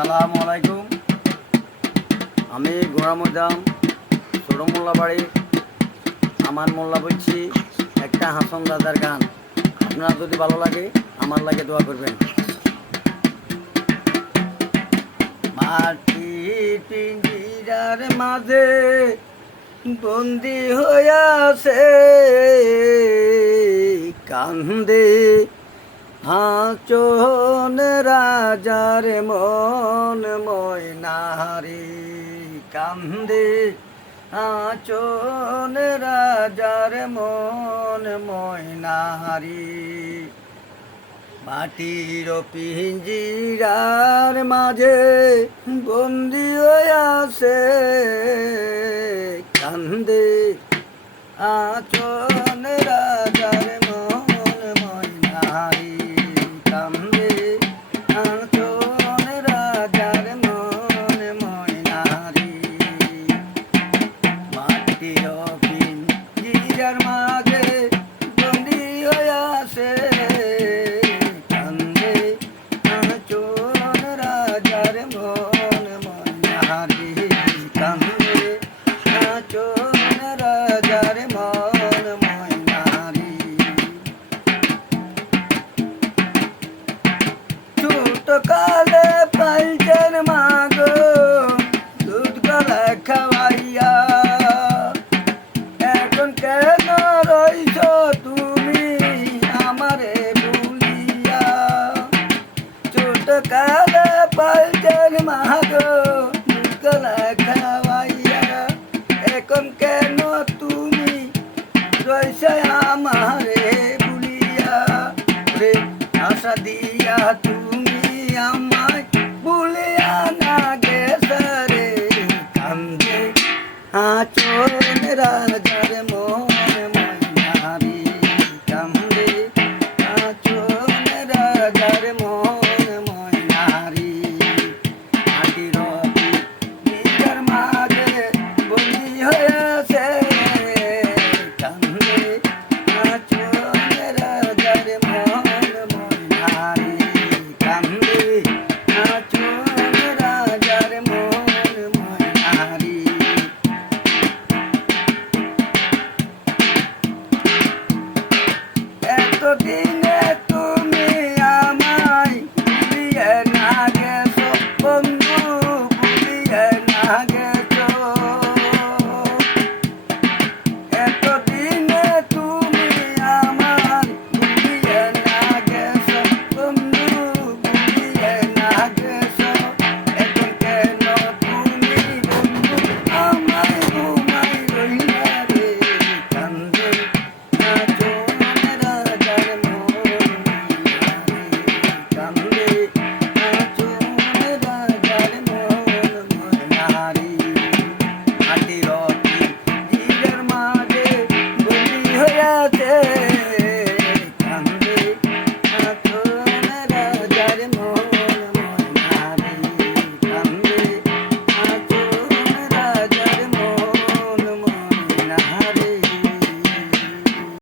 আসসালামু আলাইকুম। আমি গোড়ামদাম ছোট মোল্লাবাড়ি। আমার মোল্লা বলছি একটা হাসন দাদার গান। আপনার যদি ভালো লাগে আমার লাগে দোয়া করবেন। মাটি পিঞ্জিরার মাঝে বন্দি হইয়াছে, কান্দে হাচন রাজার মন ময়নারে, কান্দে হাচন রাজার মন ময়নারি। মাটির পিঞ্জিরার মাঝে বন্দি হইয়াছে, কান্দে আচন রাজার মন ময়নারি, কান্দে আচন রাজার মন ময়নারি। মাটির পিঞ্জিরার মাঝে বন্দি হইয়াছে, কান্দে আচন রাজার মন ময়নারি, কান্দে আচন রাজার মন ময়নারি। ছোট কালে পাইছেন মাগো দুধ গলা খাওয়াইয়া, এখন কেন রইছ তুমি আমারে ভুলিয়া। ছোট কালে পাইছেন মাগো দুধ গলা খাওয়াইয়া, এখন কেন তুমি রইছ আমারে ভুলিয়া। রে আশা দিয়া তুমি আমায় ভুলিয়া না গেছে রে, কান্দে আচন রাজার মন ময়নারি, কান্দে আচন রাজার মন ময়নারি। মাটির পিঞ্জিরার মাঝে বন্দি হয়েছে, কান্দে আচন রাজার মন ময়নারি।